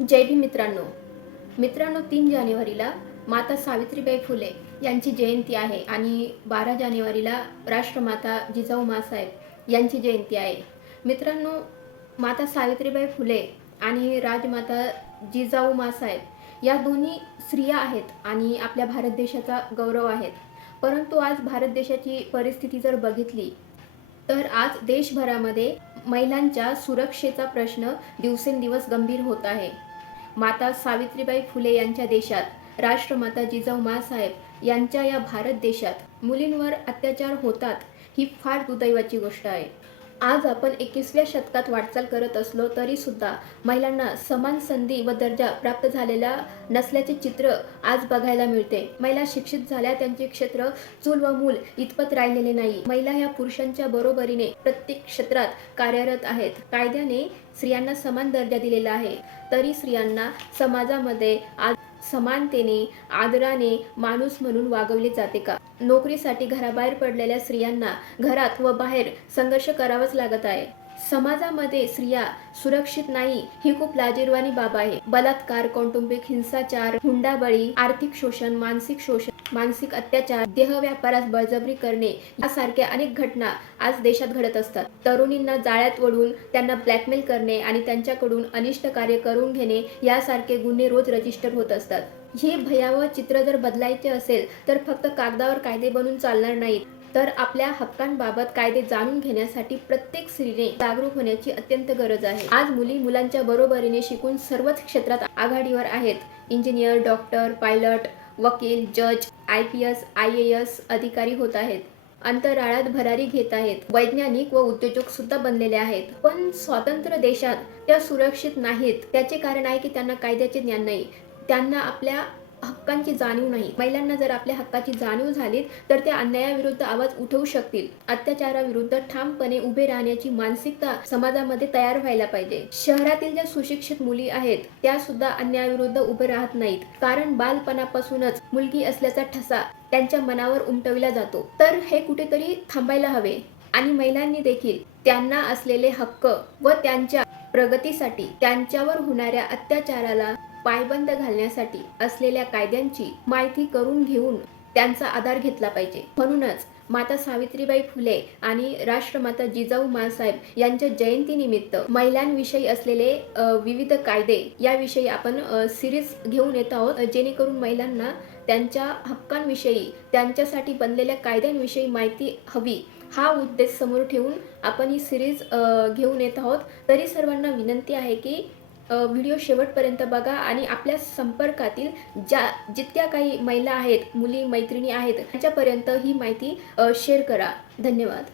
जय भीम मित्रांनो. मित्रांनो तीन जानेवारीला माता सावित्रीबाई फुले यांची जयंती आहे आणि बारा जानेवारीला राष्ट्रमाता जिजाऊ मासाहेब यांची जयंती आहे. मित्रांनो माता सावित्रीबाई फुले आणि राजमाता जिजाऊ मासाहेब या दोन्ही स्त्रिया आहेत आणि आपल्या भारत देशाचा गौरव आहेत. परंतु आज भारत देशाची परिस्थिती जर बघितली तर आज देशभरामध्ये महिलांच्या सुरक्षेचा प्रश्न दिवसेंदिवस गंभीर होत आहे. माता सावित्रीबाई फुले यांच्या देशात राष्ट्रमाता जिजाऊ माँसाहेब यांच्या या भारत देशात मुलींवर अत्याचार होतात ही फार दुदैवाची गोष्ट आहे. आज आपण एकवीसव्या शतकात वाटचाल करत असलो तरी सुद्धा महिलांना समान संधी व दर्जा प्राप्त झालेला नसल्याचे चित्र आज बघायला मिळते. महिला शिक्षित झाल्या त्यांचे क्षेत्र चूल व मूल इतपत राहिलेले नाही. महिला ह्या पुरुषांच्या बरोबरीने प्रत्येक क्षेत्रात कार्यरत आहेत. कायद्याने स्त्रियांना समान दर्जा दिलेला आहे. तरी स्त्रियांना समाजामध्ये आज समानतेने आदराने माणूस म्हणून वागवले जाते का? नोकरीसाठी घराबाहेर पडलेल्या स्त्रियांना घरात व बाहेर संघर्ष करावाच लागत आहे. समाजामध्ये स्त्रिया सुरक्षित नाही ही खूप लाजीरवाणी बाब आहे. बलात्कार कौटुंबिक हिंसाचार हुंडाबळी आर्थिक शोषण मानसिक शोषण मानसिक अत्याचार देह व्यापारास बळजबरी करणे यासारख्या अनेक घटना आज देशात घडत असतात. तरुणींना जाळ्यात ओढून त्यांना ब्लॅकमेल करणे आणि त्यांच्याकडून अनिष्ट कार्य करून घेणे यासारखे गुन्हे रोज रजिस्टर होत असतात. हे भयावह चित्र जर बदलायचे असेल तर फक्त कागदावर कायदे बनून चालणार नाहीत. तर आपल्या हक्कांबाबत कायदे जाणून घेण्यासाठी प्रत्येक स्त्रीने जागरूक होण्याची अत्यंत गरज आहे. आज मुली मुलांच्या बरोबरीने शिकून सर्वच क्षेत्रात आघाडीवर आहेत. इंजिनियर डॉक्टर पायलट वकील जज I P S I A S अधिकारी होत आहेत. अंतराळात भरारी घेत आहेत. वैज्ञानिक व उद्योजक सुद्धा बनलेले आहेत. पण स्वतंत्र देशात त्या सुरक्षित नाहीत. त्याचे कारण आहे की त्यांना कायद्याचे ज्ञान नाही. त्यांना आपल्या हक्कांची जाणीव नाही. महिलांना जर आपल्या हक्काची जाणीव झाली तर त्या अन्यायाविरुद्ध आवाज उठवू शकतील. अत्याचाराविरुद्ध ठामपणे उभे राहण्याची मानसिकता समाजामध्ये तयार व्हायला पाहिजे. शहरातील ज्या सुशिक्षित मुली आहेत त्या सुद्धा अन्यायाविरुद्ध उभे राहत नाहीत. कारण बालपणापासूनच मुलगी असल्याचा ठसा त्यांच्या मनावर उमटविला जातो. तर हे कुठेतरी थांबायला हवे. आणि महिलांनी देखील त्यांना असलेले हक्क व त्यांच्या प्रगतीसाठी त्यांच्यावर होणाऱ्या अत्याचाराला पायबंद घालण्यासाठी असलेल्या कायद्यांची माहिती करून घेऊन त्यांचा आधार घेतला पाहिजे. म्हणूनच माता सावित्रीबाई फुले आणि राष्ट्रमाता जिजाऊ मासाहेब यांच्या जयंतीनिमित्त महिलांविषयी असलेले विविध कायदे याविषयी आपण सिरीज घेऊन येत आहोत. जेणेकरून महिलांना त्यांच्या हक्कांविषयी त्यांच्यासाठी बनलेल्या कायद्यांविषयी माहिती हवी हा उद्देश समोर ठेवून आपण ही सिरीज घेऊन येत आहोत. तरी सर्वांना विनंती आहे की व्हिडिओ शेवटपर्यंत बघा आणि आपल्या संपर्कातील ज्या जितक्या काही महिला आहेत मुली मैत्रिणी आहेत त्यांच्यापर्यंत ही माहिती शेअर करा. धन्यवाद.